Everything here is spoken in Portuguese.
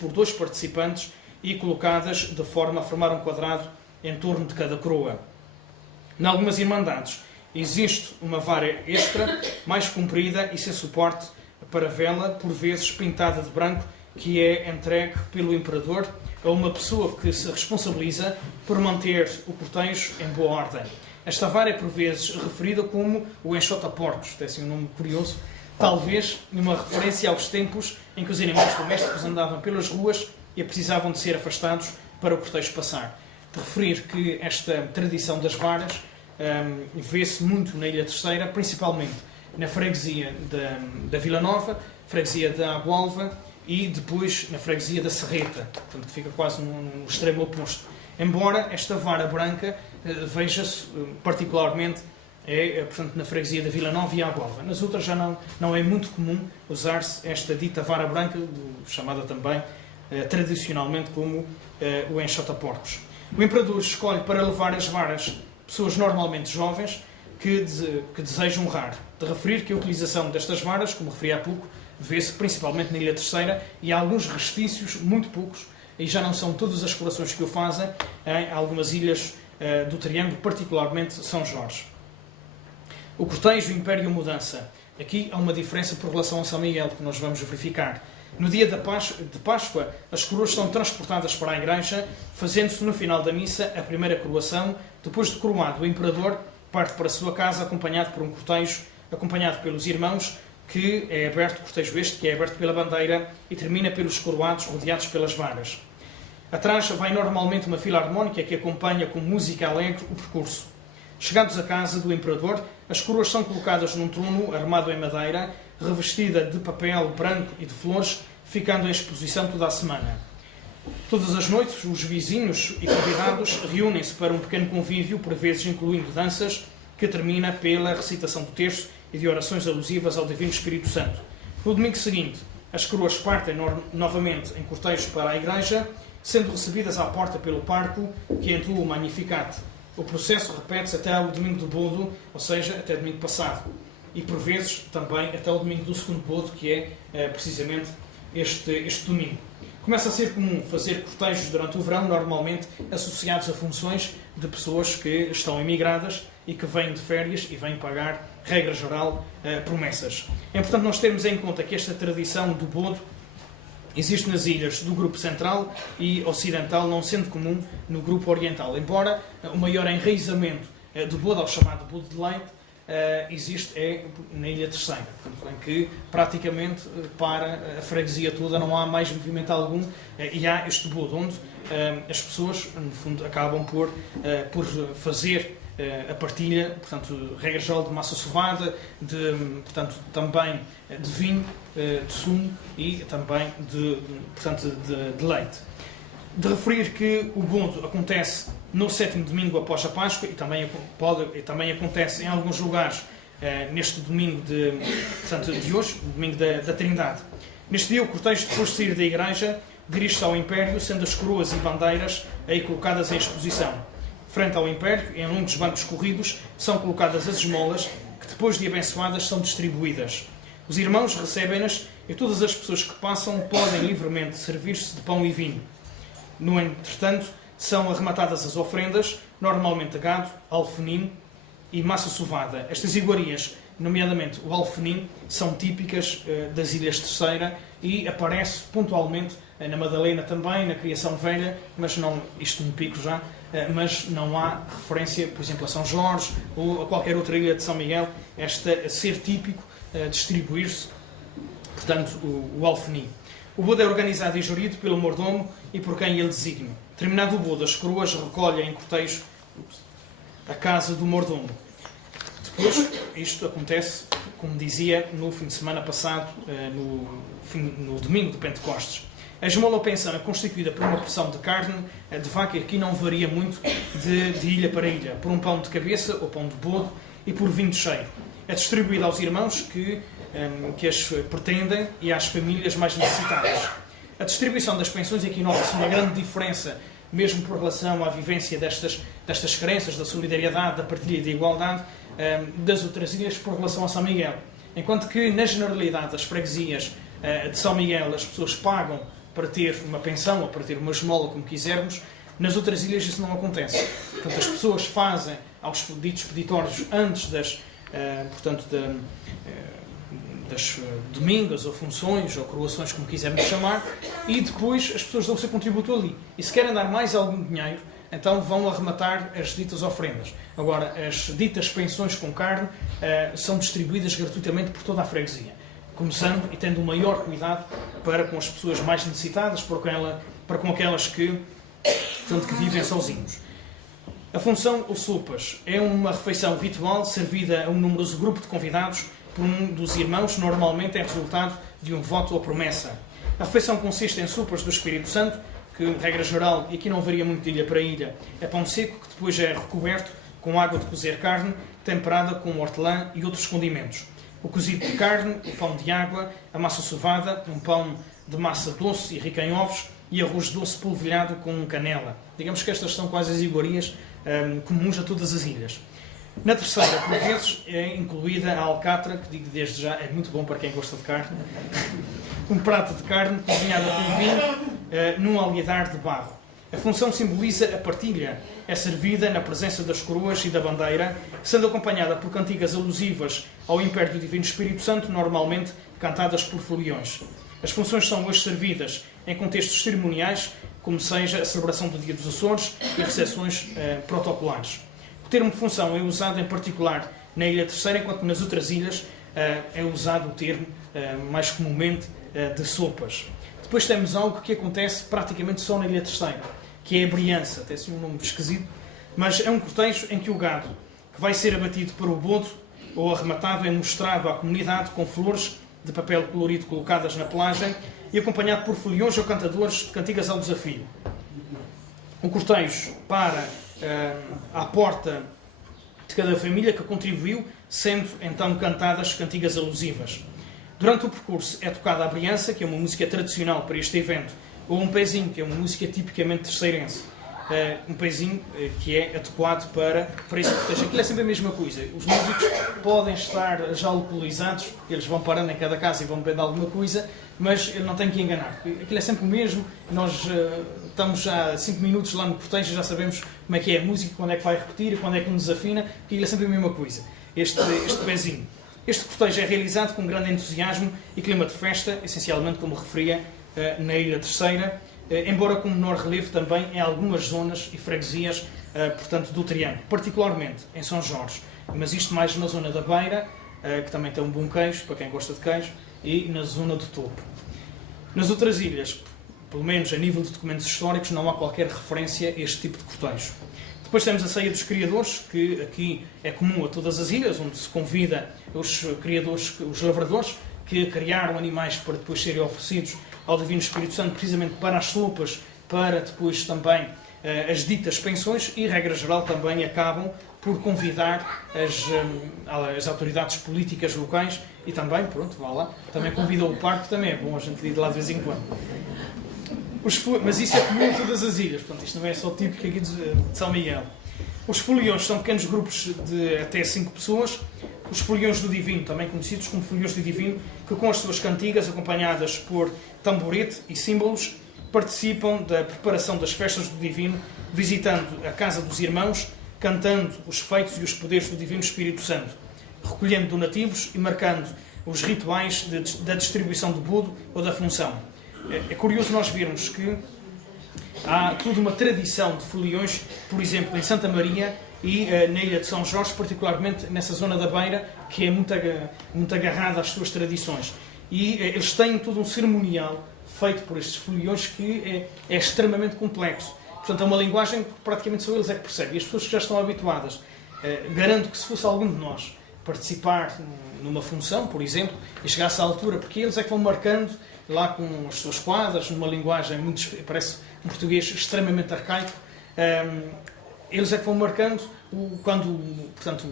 por dois participantes e colocadas de forma a formar um quadrado em torno de cada coroa. Em algumas irmandades existe uma vara extra, mais comprida e sem suporte para vela, por vezes pintada de branco, que é entregue pelo imperador a uma pessoa que se responsabiliza por manter o cortejo em boa ordem. Esta vara é por vezes referida como o enxota-porcos, tem assim um nome curioso, talvez numa referência aos tempos em que os animais domésticos andavam pelas ruas e precisavam de ser afastados para o cortejo passar. De referir que esta tradição das varas vê-se muito na Ilha Terceira, principalmente na freguesia da Vila Nova, freguesia da Agualva e depois na freguesia da Serreta, portanto que fica quase no extremo oposto. Embora esta vara branca veja-se particularmente portanto, na freguesia da Vila Nova e Agualva. Nas outras já não é muito comum usar-se esta dita vara branca, chamada também tradicionalmente como o enxota-porcos. O imperador escolhe para levar as varas pessoas normalmente jovens que desejam honrar. De referir que a utilização destas varas, como referi há pouco, vê-se principalmente na Ilha Terceira e há alguns restícios, muito poucos, e já não são todas as colações que o fazem, em algumas ilhas do Triângulo, particularmente São Jorge. O cortejo, o império e a mudança. Aqui há uma diferença por relação a São Miguel, que nós vamos verificar. No dia de Páscoa, as coroas são transportadas para a igreja, fazendo-se no final da missa a primeira coroação. Depois de coroado, o imperador parte para a sua casa, acompanhado por um cortejo, acompanhado pelos irmãos, que é aberto, cortejo este, que é aberto pela bandeira e termina pelos coroados, rodeados pelas varas. Atrás vai normalmente uma fila harmónica que acompanha com música alegre o percurso. Chegados à casa do imperador, as coroas são colocadas num trono armado em madeira, revestida de papel branco e de flores, ficando em exposição toda a semana. Todas as noites, os vizinhos e convidados reúnem-se para um pequeno convívio, por vezes incluindo danças, que termina pela recitação do terço e de orações alusivas ao Divino Espírito Santo. No domingo seguinte, as coroas partem novamente em cortejo para a igreja, sendo recebidas à porta pelo parco, que entoa o Magnificat. O processo repete-se até ao domingo do Bodo, ou seja, até domingo passado. E por vezes também até ao domingo do segundo Bodo, que é precisamente este domingo. Começa a ser comum fazer cortejos durante o verão, normalmente associados a funções de pessoas que estão emigradas e que vêm de férias e vêm pagar, regra geral, promessas. É importante nós termos em conta que esta tradição do Bodo existe nas ilhas do grupo central e ocidental, não sendo comum no grupo oriental. Embora o maior enraizamento do Bodo, ao chamado Bodo de Leite, existe na Ilha Terceira, em que praticamente para a freguesia toda não há mais movimento algum e há este Bodo, onde as pessoas, no fundo, acabam por fazer a partilha, portanto, regra geral de massa sovada, portanto, também de vinho, de sumo e também de leite. De referir que o Bodo acontece no sétimo domingo após a Páscoa e também acontece em alguns lugares neste domingo de hoje, o domingo da Trindade. Neste dia, o cortejo, depois de sair da igreja, dirige-se ao Império, sendo as coroas e bandeiras aí colocadas em exposição. Frente ao Império, em longos bancos corridos, são colocadas as esmolas, que depois de abençoadas são distribuídas. Os irmãos recebem-nas e todas as pessoas que passam podem livremente servir-se de pão e vinho. No entretanto, são arrematadas as ofrendas, normalmente gado, alfenim e massa sovada. Estas iguarias, nomeadamente o alfenim, são típicas das Ilhas Terceira e aparece pontualmente na Madalena também, na Criação Velha, mas não, isto no Pico já, mas não há referência, por exemplo, a São Jorge ou a qualquer outra ilha de São Miguel, a ser típico distribuir-se, portanto, o alfenim. O Bodo é organizado e gerido pelo mordomo e por quem ele designa. Terminado o Bodo, as coroas recolhem em cortejo a casa do mordomo. Depois, isto acontece, como dizia, no fim de semana passado, no domingo de Pentecostes. A esmola ou pensão é constituída por uma porção de carne de vaca, que aqui não varia muito de ilha para ilha, por um pão de cabeça ou pão de bodo e por vinho cheio. É distribuída aos irmãos que as pretendem e às famílias mais necessitadas. A distribuição das pensões aqui nota-se uma grande diferença, mesmo por relação à vivência destas crenças, da solidariedade, da partilha e da igualdade, das outras ilhas por relação a São Miguel. Enquanto que, na generalidade das freguesias de São Miguel, as pessoas pagam para ter uma pensão ou para ter uma esmola, como quisermos. Nas outras ilhas isso não acontece. Portanto, as pessoas fazem aos ditos peditórios antes das domingas ou funções ou coroações, como quisermos chamar, e depois as pessoas dão o seu contributo ali. E se querem dar mais algum dinheiro, então vão arrematar as ditas ofrendas. Agora, as ditas pensões com carne são distribuídas gratuitamente por toda a freguesia, começando e tendo o maior cuidado para com as pessoas mais necessitadas, para com aquelas que vivem sozinhos. A função ou sopas é uma refeição ritual servida a um numeroso grupo de convidados por um dos irmãos, normalmente é resultado de um voto ou promessa. A refeição consiste em sopas do Espírito Santo, que, regra geral, e aqui não varia muito de ilha para ilha, é pão seco, que depois é recoberto com água de cozer carne, temperada com hortelã e outros condimentos. O cozido de carne, o pão de água, a massa sovada, um pão de massa doce e rica em ovos, e arroz doce polvilhado com canela. Digamos que estas são quase as iguarias comuns a todas as ilhas. Na terceira, por vezes, é incluída a alcatra, que digo desde já, é muito bom para quem gosta de carne. Um prato de carne cozinhado com vinho num alguidar de barro. A função simboliza a partilha. É servida na presença das coroas e da bandeira, sendo acompanhada por cantigas alusivas ao Império do Divino Espírito Santo, normalmente cantadas por foliões. As funções são hoje servidas em contextos cerimoniais, como seja a celebração do Dia dos Açores e recepções protocolares. O termo função é usado em particular na Ilha Terceira, enquanto nas outras ilhas é usado o termo mais comumente de sopas. Depois temos algo que acontece praticamente só na Ilha Terceira, que é a briança, até assim um nome esquisito, mas é um cortejo em que o gado, que vai ser abatido para o bodo ou arrematado, é mostrado à comunidade com flores de papel colorido colocadas na pelagem e acompanhado por foliões ou cantadores de cantigas ao desafio. O cortejo para à porta de cada família que contribuiu, sendo então cantadas cantigas alusivas. Durante o percurso é tocada a briança, que é uma música tradicional para este evento, ou um pezinho, que é uma música tipicamente terceirense. Um pezinho que é adequado para esse cortejo. Aquilo é sempre a mesma coisa. Os músicos podem estar já alcoolizados, eles vão parando em cada casa e vão bebendo alguma coisa, mas eu não tenho que enganar. Aquilo é sempre o mesmo. Nós estamos já 5 minutos lá no cortejo e já sabemos como é que é a música, quando é que vai repetir, quando é que nos afina, porque aquilo é sempre a mesma coisa. Este pezinho. Este cortejo é realizado com grande entusiasmo e clima de festa, essencialmente, como referia, na Ilha Terceira, embora com menor relevo também em algumas zonas e freguesias, portanto, do Triângulo, particularmente em São Jorge, mas isto mais na zona da Beira, que também tem um bom queijo, para quem gosta de queijo, e na zona do Topo. Nas outras ilhas, pelo menos a nível de documentos históricos, não há qualquer referência a este tipo de cortejo. Depois temos a ceia dos criadores, que aqui é comum a todas as ilhas, onde se convida os criadores, os lavradores, que criaram animais para depois serem oferecidos ao Divino Espírito Santo, precisamente para as sopas, para depois também as ditas pensões, e, regra geral, também acabam por convidar as autoridades políticas locais e também, pronto, vá lá, também convidam o parque, também é bom a gente ir lá de vez em quando. Mas isso é comum em todas as ilhas, portanto, isto não é só típico aqui de São Miguel. Os foliões são pequenos grupos de até 5 pessoas. Os foliões do Divino, também conhecidos como foliões do Divino, que com as suas cantigas, acompanhadas por tamborete e símbolos, participam da preparação das festas do Divino, visitando a casa dos irmãos, cantando os feitos e os poderes do Divino Espírito Santo, recolhendo donativos e marcando os rituais da distribuição do bodo ou da função. É curioso nós vermos que há toda uma tradição de foliões, por exemplo, em Santa Maria e na Ilha de São Jorge, particularmente nessa zona da Beira, que é muito agarrada às suas tradições. E eles têm todo um cerimonial feito por estes foliões que é extremamente complexo. Portanto, é uma linguagem que praticamente só eles é que percebem. E as pessoas que já estão habituadas, garanto que se fosse algum de nós participar numa função, por exemplo, e chegasse à altura, porque eles é que vão marcando lá com as suas quadras, numa linguagem parece um português extremamente arcaico, eles é que vão marcando quando, portanto,